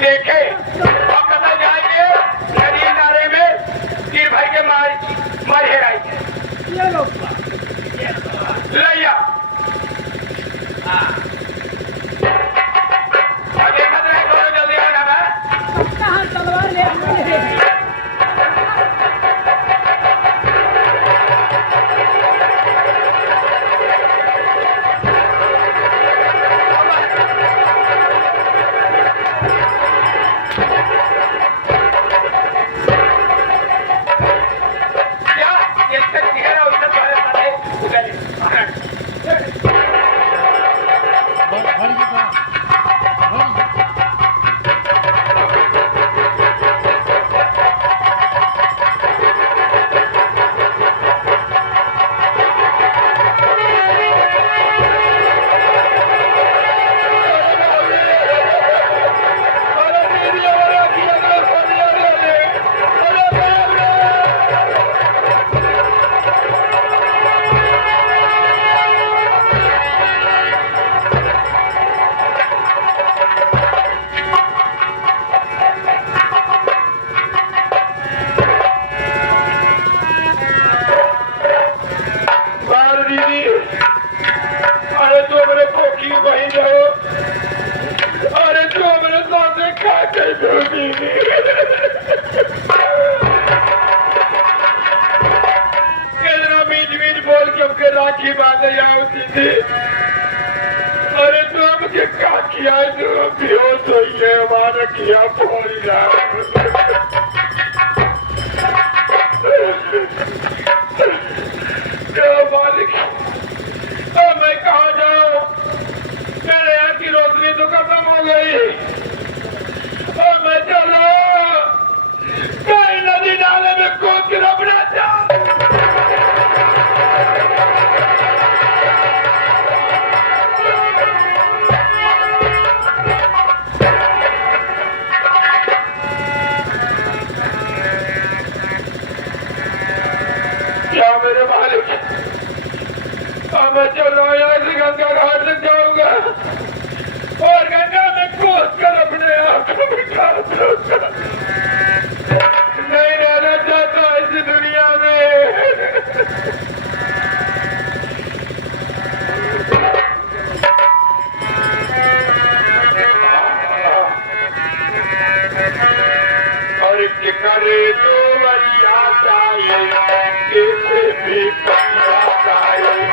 देखे और कतल जाएंगे नदी नारे में तीर भाई के मार हेराई लैया और देखा तो थोड़ा जल्दी आना है तलवार ले राखी बांधे जाओ दीदी अरे तू मुझे क्या किया तू बेहोश हो गए हमारा किया फोन मालिक मैं कहा जाऊं मेरे यहाँ की रोशनी तो खत्म हो गई और मैं चल रहा हूँ कहीं नदी नाले में कूद के अपना जाऊं मेरे मालिक मैं चल रहा हूँ यहाँ से गंगा घाट तक जाऊंगा और गंगा में कूद कर अपने आप को बिठा दूंगा नहीं रहना चाहता इस दुनिया में और करे तो बढ़िया चाहिए किसी भी बढ़िया चाहिए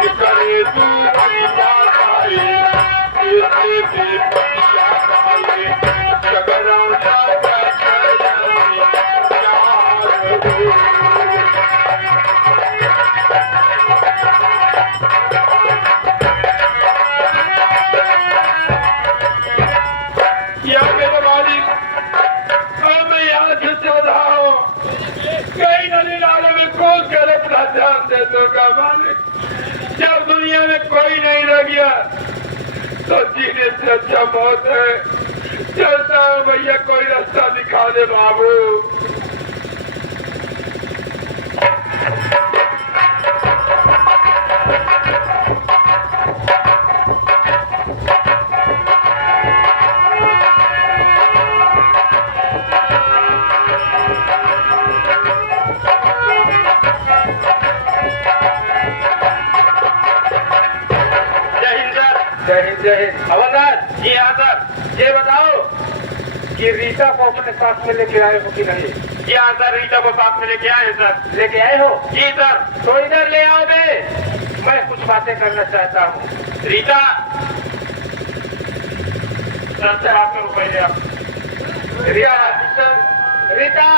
करे तो बढ़िया चाहिए किसी भी बढ़िया चाहिए सदवना का बयानी यार जब दुनिया में कोई नहीं रह गया तो जीने से अच्छा मौत है। भैया कोई रास्ता दिखा दे बाबू। जय हिंद। हवलदार जी हाँ सर, ये बताओ कि रीता को अपने साथ में लेके आए हो कि नहीं? जी हाँ सर, रीता को साथ में लेके आए सर। लेके आए हो? जी सर। तो इधर ले आओ बे, मैं कुछ बातें करना चाहता हूँ। रीता सर से आप पहले आप रीता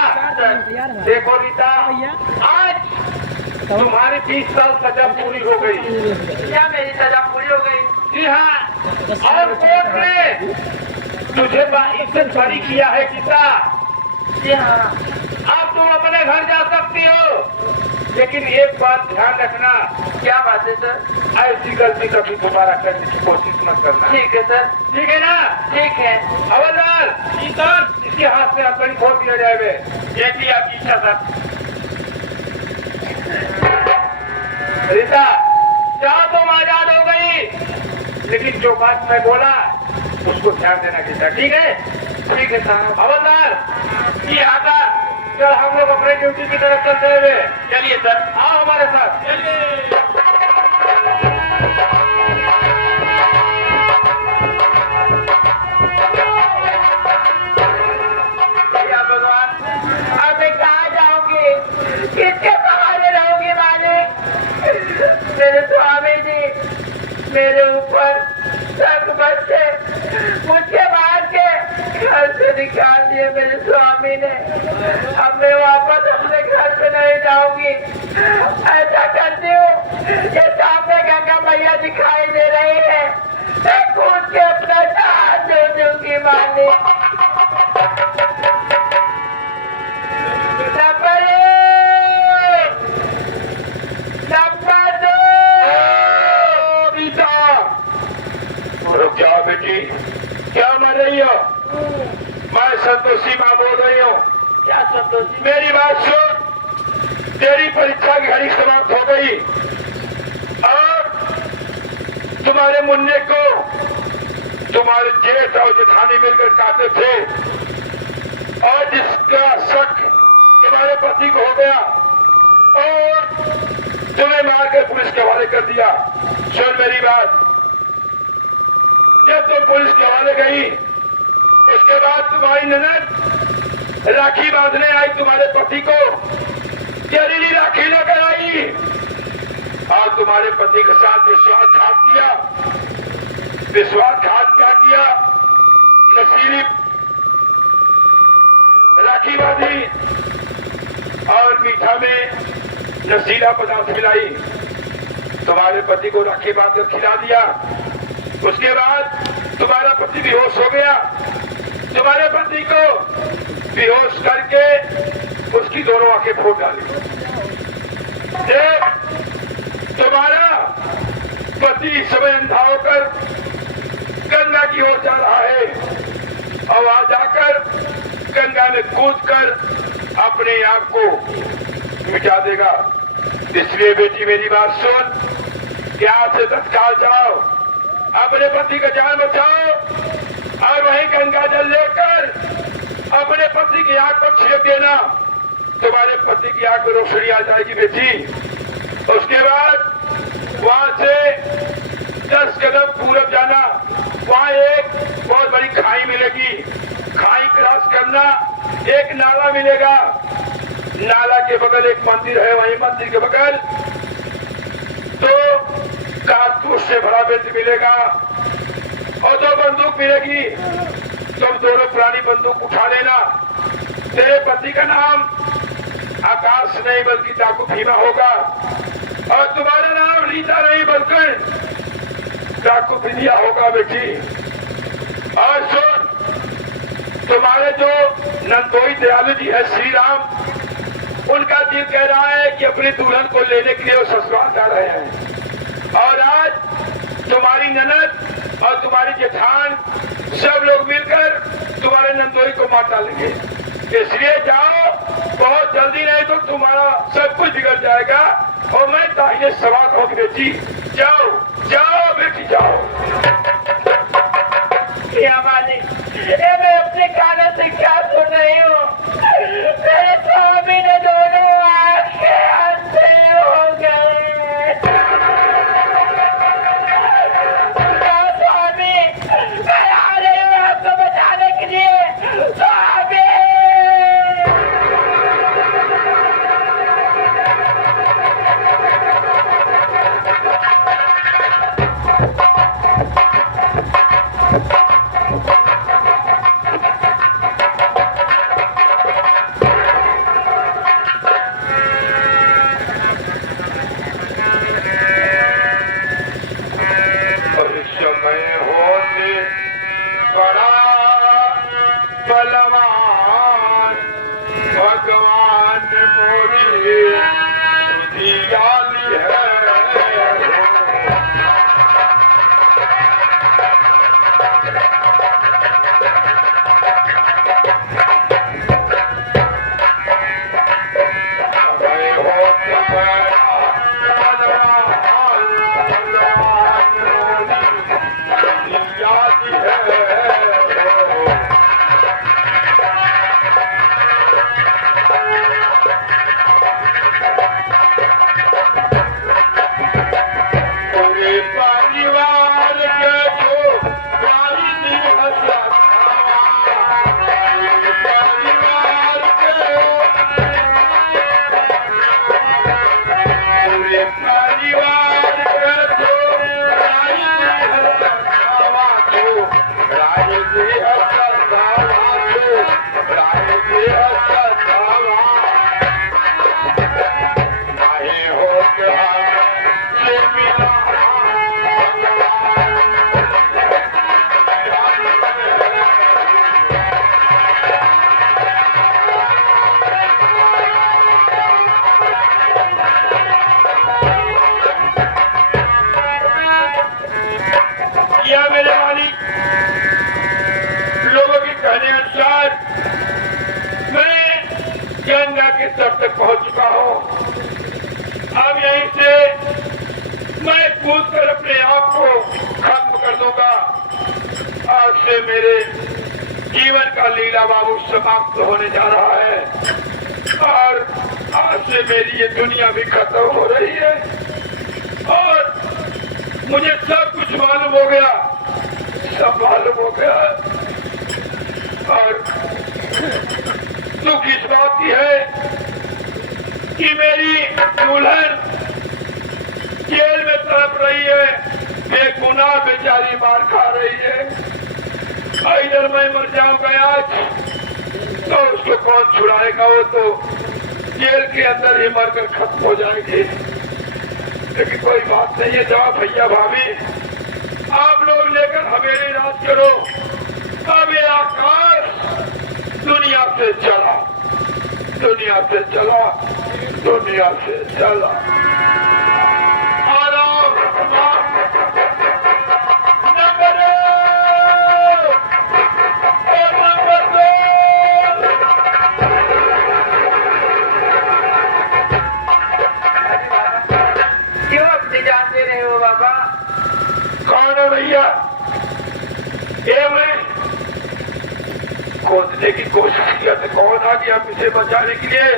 देखो रीता, भैया आज तुम्हारी 20 साल सजा पूरी हो गई। क्या मेरी सजा पूरी हो गई? जी हाँ, और कोर्ट ने तुझे इज्जत बरी किया है गीता। जी हाँ, अब तुम अपने घर जा सकती हो, लेकिन एक बात ध्यान रखना। क्या बात है सर? ऐसी गलती कभी दोबारा करने की कोशिश मत करना। ठीक है सर। ठीक है ना? ठीक है। हवलदार जी सर, इसके हाथ से हथकड़ी खोल दिया जाए। जैसी आपकी इच्छा सर। रीता, चाहो तुम आजाद हो गई, लेकिन जो बात मैं बोला उसको ध्यान देना गीता। ठीक है? ठीक है साहब। हवलदार जी हाँ सर। चल हम लोग अपने ड्यूटी की तरफ चलते हुए। चलिए सर। आओ हमारे साथ। चलिए। भगवान, अब मैं कहाँ जाऊंगी? किसके सहारे रहूंगी मालिक? मेरे स्वामी जी मेरे ऊपर शक बच्चे मुझे मार के घर से निकाल दिए मेरे स्वामी ने। अब मैं वापस अपने घर पे नहीं जाऊंगी। ऐसा करती हूँ, ये सामने गंगा मैया दिखाई दे रही है, मैं कूद के अपना जान दे दूंगी मालिक। क्या बेटी, क्या मर रही हो? मैं संतोषी माँ बोल रही हूँ। क्या संतोषी? मेरी बात सुन, तेरी परीक्षा की घड़ी समाप्त हो गई और तुम्हारे मुन्ने को तुम्हारे जेठ और जेठानी मिलकर काटे थे, और जिसका शक तुम्हारे पति को हो गया और तुम्हें मारकर पुलिस के हवाले कर दिया। सुन मेरी बात, जब तुम पुलिस के हवाले गई, उसके बाद तुम्हारी ननद राखी बांधने आई तुम्हारे पति को, जहरीली राखी लेकर आई और तुम्हारे पति के साथ विश्वासघात किया। विश्वासघात क्या किया? नशीली राखी बांधी और मीठा में नशीला पदार्थ मिलाई, तुम्हारे पति को राखी बांधकर खिला दिया। उसके बाद तुम्हारा पति बेहोश हो गया। तुम्हारे पति को बेहोश करके उसकी दोनों आंखें फोड़ डाली। तुम्हारा पति इस समय अंधा होकर गंगा की ओर जा रहा है और वहां जाकर गंगा में कूदकर अपने आप को मिटा देगा। इसलिए बेटी मेरी बात सुन, यहाँ से तत्काल जाओ, अपने पति का जान बचाओ और वहीं गंगा जल लेकर अपने पति की आंख को छेद देना। तुम्हारे पति की आंख में रोशनी आ जाएगी बेटी। उसके बाद वहां से 10 कदम पूरब जाना, वहां एक बहुत बड़ी खाई मिलेगी। खाई क्रॉस करना, एक नाला मिलेगा। नाला के बगल एक मंदिर है, वही मंदिर के बगल तो कारतूस से भरा बेल्ट मिलेगा और 2 बंदूक मिलेगी। तुम दोनों पुरानी बंदूक उठा लेना। तेरे पति का नाम आकाश नहीं बल्कि डाकू भीमा होगा और तुम्हारा नाम रीता नहीं बल्कि डाकू बिंदिया होगा बेटी। और सुन, तुम्हारे जो नंदोई दयालु जी है श्री राम, उनका दिल कह रहा है कि अपनी दुल्हन को लेने के लिए वो ससुराल जा रहे हैं। और आज तुम्हारी ननद और तुम्हारी जेठान सब लोग मिलकर तुम्हारे नंदोई डालेंगे। इसलिए जाओ, बहुत जल्दी, नहीं तो तुम्हारा सब कुछ बिगड़ जाएगा। और मैं दाहिने सवार होगी बेटी। जाओ जाओ बेटी जाओ। क्या मालिक, ये मैं अपने कानों से क्या सुन रही हूँ? मेरे स्वामी ने दोनों आंखें अंधे हो गए। स्वामी, मैं आ रही हूँ आपको बचाने के लिए। स्वामी, बलवान भगवान मोरी सुधियाली है। मेरे मालिक, लोगों के कहने अनुसार मैं गंगा के तट तक पहुंच चुका हूं। अब यहीं से मैं कूदकर अपने आप को खत्म कर दूंगा। आज से मेरे जीवन का लीला बाबू समाप्त होने जा रहा है और आज से मेरी ये दुनिया भी खत्म हो रही है और मुझे सब कुछ मालूम हो गया, सब मालूम हो गया। और दुख इस बात की है कि मेरी दुल्हन जेल में तड़प रही है, बेगुनाह बेचारी मार खा रही है। इधर मैं मर जाऊंगा आज तो उसको कौन छुड़ाएगा? वो तो जेल के अंदर ही मरकर खत्म हो जाएगी। लेकिन कोई बात नहीं है, जाओ भैया भाभी, आप लोग लेकर हवेली राज करो। अब ये आकाश दुनिया से चला, दुनिया से चला, दुनिया से चला। आराम नंबर दो। क्यों अपनी जान दे रहे हो बाबा? कौन है भैया? ये मैं खोदने की कोशिश किया तो कौन आ गया मुझे बचाने के लिए?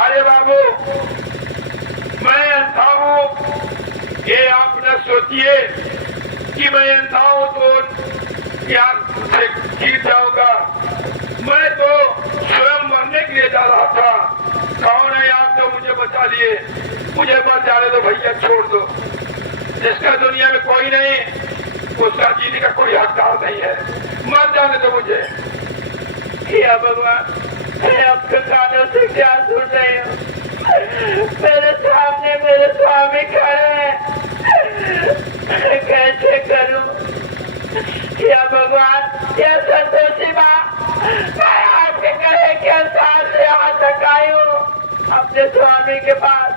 अरे बाबू, मैं अंधा हूँ, ये आप न सोचिए कि मैं अंधा हूँ तो क्या से गिर जाऊंगा। मैं तो स्वयं मरने के लिए जा रहा था। कौन है आप तो मुझे बचा लिए? मुझे मर जाने दो भैया, छोड़ दो। जिसका दुनिया में कोई नहीं, उसका जीने का कोई हकदार नहीं है। मर जाने दो मुझे। या भगवान, मैं आपके कानों से क्या सुन रही हूँ? मेरे सामने मेरे स्वामी खड़े हैं, कैसे करूं? या भगवान, या संतोषी माँ, मैं आपके गले के साथ से आज तक आई हूँ अपने स्वामी के पास।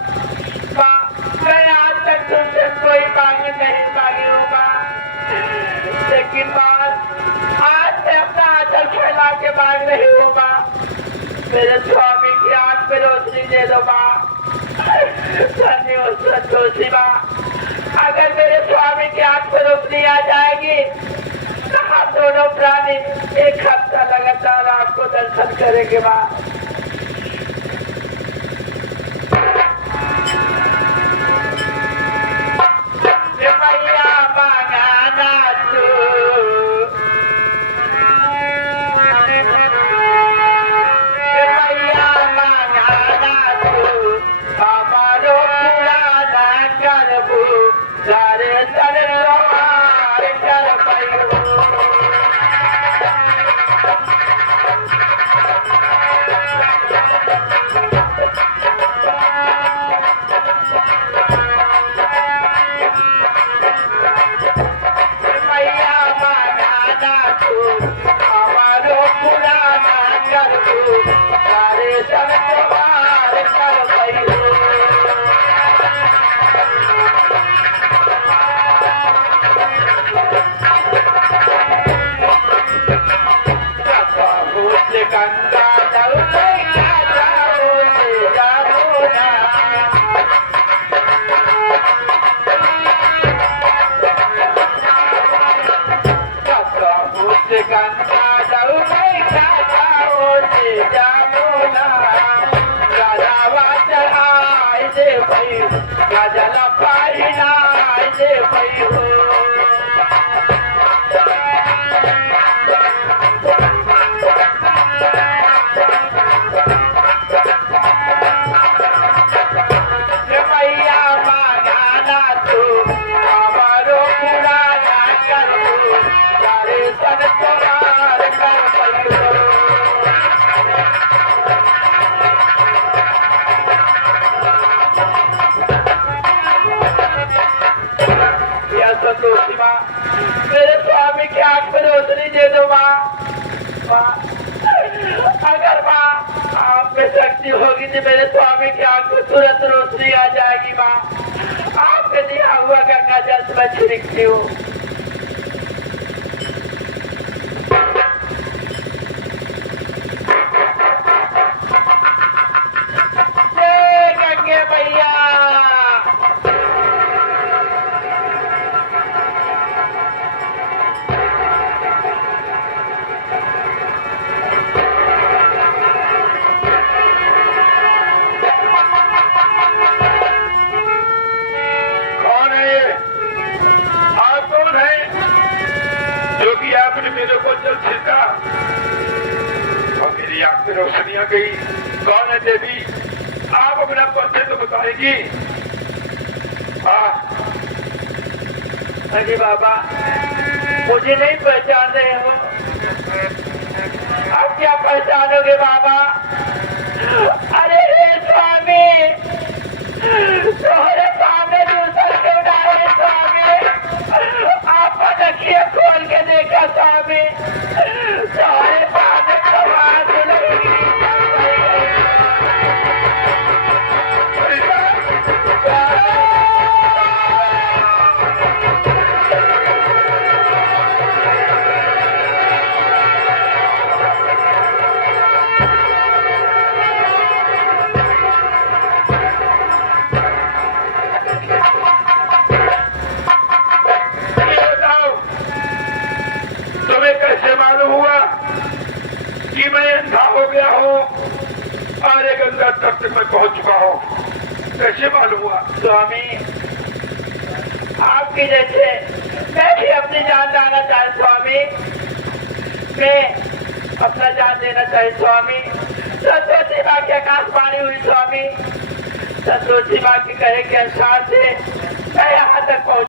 माँ, मैं आज तक तुमसे कोई मांग नहीं मांगी हूँ माँ, लेकिन माँ आज मैं अपना आंचल फैला के मांग रही मेरे स्वामी की आंख में रोशनी दे दो माँ। धन्य हो संतोषी माँ। अगर मेरे स्वामी की आंख में रोशनी आ जाएगी तो हम दोनों प्राणी एक हफ्ता लगातार आपको दर्शन करेंगे माँ। मैया मांगाना तू, मैया मांगाना तू, हमारो पुराना करबू, सारे सर लोहार कर पैबू। मैया मांगाना तू, हमारो पुराना करबू, सारे सर लोहार कर पैबू। गंगा जल गंगा जल जामुना गजवा चढ़ाई दे भई गजल पाई दे भई हो। मैया मांगाना तू, हमारो पुराना करबू, सारे सन तोहार कर पैबू। या संतोषी माँ, मेरे स्वामी की आंख में रोशनी दे दो माँ। अगर माँ आप में शक्ति होगी तो मेरे स्वामी की आंख में तुरंत रोशनी आ जाएगी माँ। आपने दिया हुआ गंगा जल से मैं छिड़कती हूँ। जय गंगे मैया। जो कि आपने मेरे को जल छिड़का और मेरी आंख में रोशनी आ गई। कौन है देवी? आप अपना परिचय तो बताएगी। अजी बाबा, मुझे नहीं पहचान रहे हो। आप क्या पहचानोगे बाबा? अरे हे स्वामी, तुम्हारे सामने दूसरा क्यों डाले स्वामी? आप देखिए खोल के देखा स्वामी, तुम्हारे सामने सवाल लगी। कि मैं अंधा हो गया हूँ और एक गंगा तक मैं पहुँच चुका हूँ। कैसे मालूम हुआ? स्वामी, आपकी जैसे मैं भी अपनी जान देना चाहे स्वामी, मैं अपना जान देना चाहे स्वामी। संतोषी माँ की आकाशवाणी हुई स्वामी, संतोषी माँ के कहे के अनुसार से मैं यहाँ तक पहुँच